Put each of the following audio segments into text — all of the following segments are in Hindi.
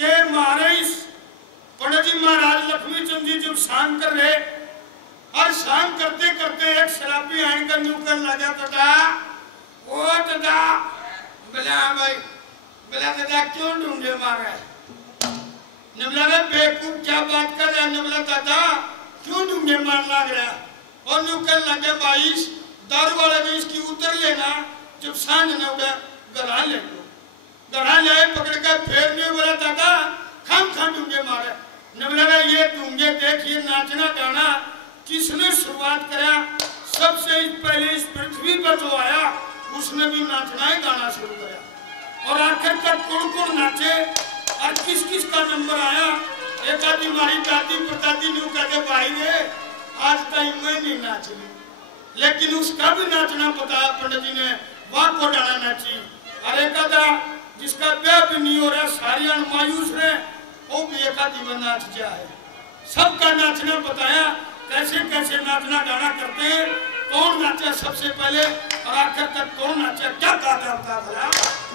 के मारे इस पंडित जी महाराज लक्ष्मी चंद जी जब शाम कर रहे और शाम करते करते एक शराबी आएगा न्यूकर लगा तथा ओ तथा बोला भाई बोला तथा क्यों ढूंढे मारे नबला ने बेवकूफ क्या बात कर रहा नबला तथा क्यों ढूंढे मार लग रहा और न्यूकर लगे भाई दारू वाले में इसकी उतर लेना जब सांझ न उड़ा गरा ले लो गरा ले पकड़ के फेर नहीं बोला दादा खम खम ढूंढे मारे नबला ये ढूंढे देखिए नाचना गाना किसने शुरुआत करा सबसे पहले इस पृथ्वी पर जो आया उसने भी नाचना ही गाना शुरू किया और आखिर तक कौन कौन नाचे और किस किस का नंबर आया एक आदमी हमारी दादी परदादी न्यू कहते भाई रे आज तक मैं नहीं नाचनी लेकिन उसका भी नाचना बताया पंडित जी ने वहां को डाला नाची और एक आधा जिसका ब्याह भी नहीं हो रहा सारिया मायूस रहे वो भी एक आदमी नाच जाए सबका नाचना बताया कैसे कैसे नाचना गाना करते हैं कौन नाचा सबसे पहले और आखिर तक कौन नाचा क्या गाता होता भला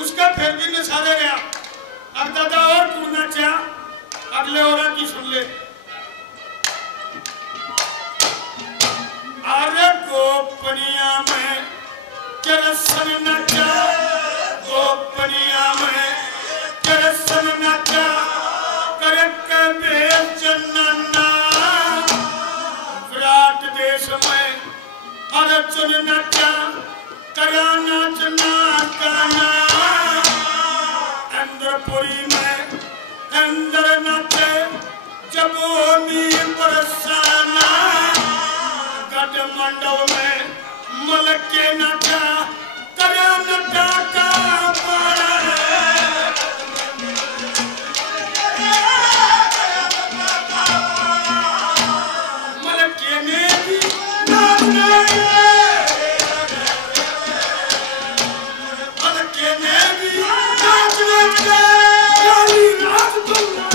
उसका फिर भी नसारा गया अब दादा और टूटना की सुन ले। अरे गोपनिया में कृष्ण नचा, गोपनिया में कृष्ण नचा, करके बेचना विराट देश में अर्जुन नचा, करा नाचना गाना, इंद्रपुरी में इंद्र नचे, जबोनी बरसाना, गढ़ मंडल में मलके नचा, करा नचा का पारा, मलके ने भी नाचना, मलके ने भी नाचना, यानी नाच दूंगा।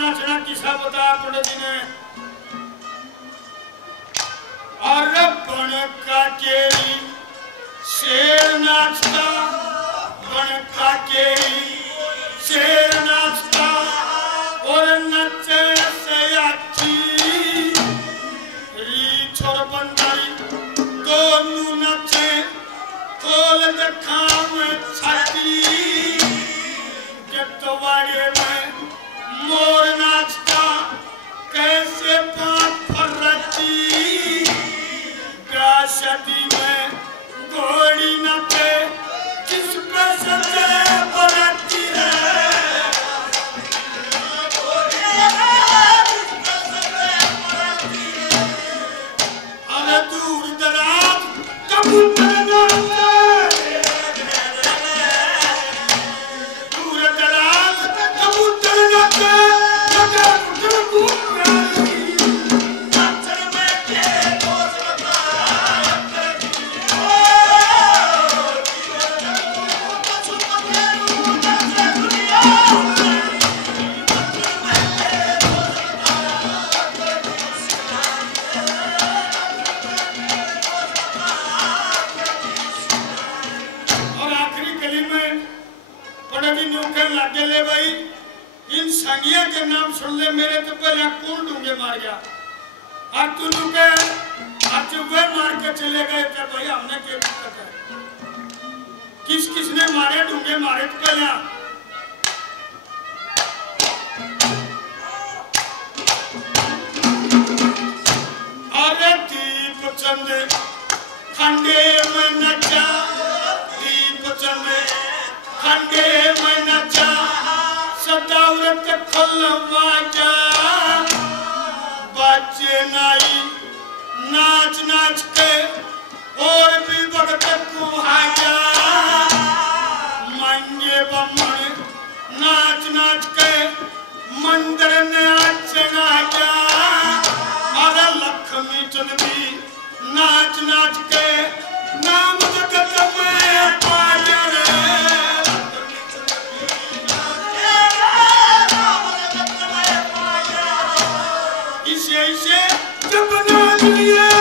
नाचना किसा बताया पंडित जी ने। और बन का केरी शेर नाचता, बन का केरी शेर नाचता और नचे से अच्छी रीछ और बंदरी दोनों नचे खोल देखा में छाती जतवाड़े में मोर नाचता कैसे पांच फर्रती शादी में घोड़ी नचे जिस पे सजे बराती है अरे दूर दराज कबूतर नाचे, दूर दराज कबूतर नाचे लगे लागे ले भाई इन संगिया के नाम सुन ले मेरे तो पहले कौन डूंगे मार गया और तू डूंगे आज वे मार के चले गए थे भाई हमने क्या दिक्कत है किस किसने मारे डूंगे मारे तो पहले अरे दीप चंद खंडे में नचा दीप चंद खंडे में नचा सदावरत खलवाजा बच्चे नाई नाच नाच के और भी भगत कुहाजा मंगे बम्मन नाच नाच के मंदिर ने अच्छा अरे लक्ष्मी चंदी नाच नाच के नाम जगत में पाया जब बना लिए